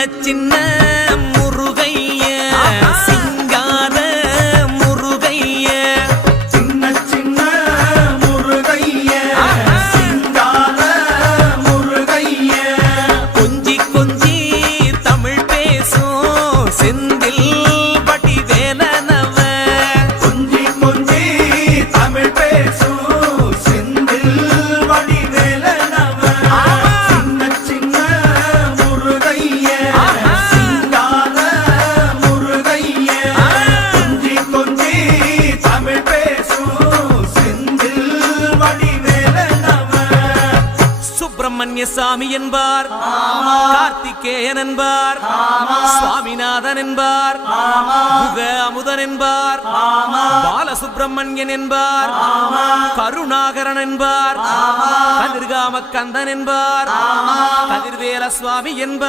சின்ன முருகைய சிங்கார முருகைய சின்ன சின்ன முருகைய சிங்கார முருகைய கொஞ்சி கொஞ்சி தமிழ் பேசும் செந்தில் வடிவேலனவ கொஞ்சி கொஞ்சி தமிழ் பேசும் செந்தில் வடிவேலனவ சின்ன சின்ன முருகைய சிங்கார முருகைய கொஞ்சி கொஞ்சி தமிழ் பேசும் செந்தில் வடிவேலனவ சுப்பிரமணிய சாமி என்பார், கார்த்திகேயன் என்பார், சுவாமிநாதன் என்பார், முக அமுதன் என்பார், பாலசுப்பிரமணியன் என்பார், கருணாகரன் என்பார், கதிர்காம கந்தன் என்பார், கதிர்வேல சுவாமி என்பார்.